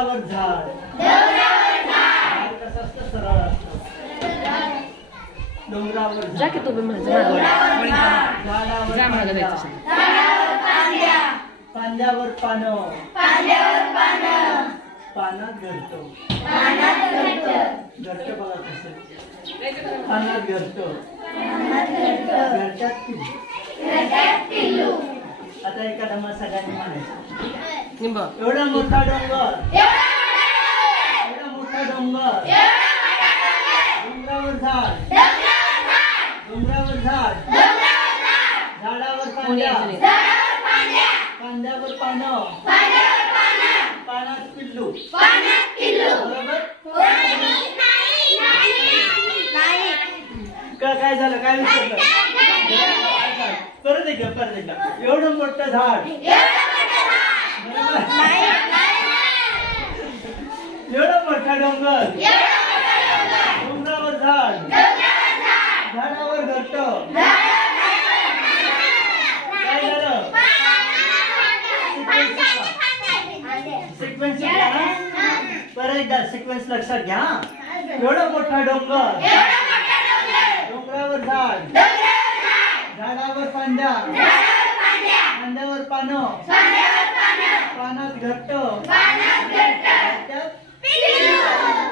डोंगरावर झाड, झाड कसं असतं, सरळ असतं. डोंगरावर जा की तू बी माझं फांद्यावर पानं, पानात घरटं, घरटं बघा कसं, पानात घरटं, घरट्यात पिल्लू. आता एखादा मग सगळ्यांनी म्हणायचं, एवढा मोठा डोंगर, एवढा मोठा डोंगर, डोंगरावर झाड, डोंगरावर झाड, झाडावर फांद्या, फांद्यावर पानं, पानात पिल्लू. बरोबर? काय झालं, काय विचारलं? परत एकदा, एवढं मोठं झाड, एवढं मोठा डोंगर, डोंगरावर झाड, झाडावर घरटं. काय झालं? सिक्वेन्स परत एकदा सिक्वेन्स लक्षात घ्या. एवढा मोठा डोंगर, डोंगरावर झाड, झाडावर फांद्या, फांद्यावर पानं, पानात घरटं,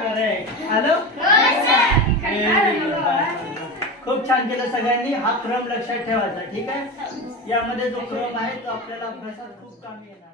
करेक्ट. आलं? खूप छान केलं सगळ्यांनी. हा क्रम लक्षात ठेवायचा, ठीक आहे. यामध्ये जो क्रम आहे तो आपल्याला अभ्यासात खूप कामी येणार.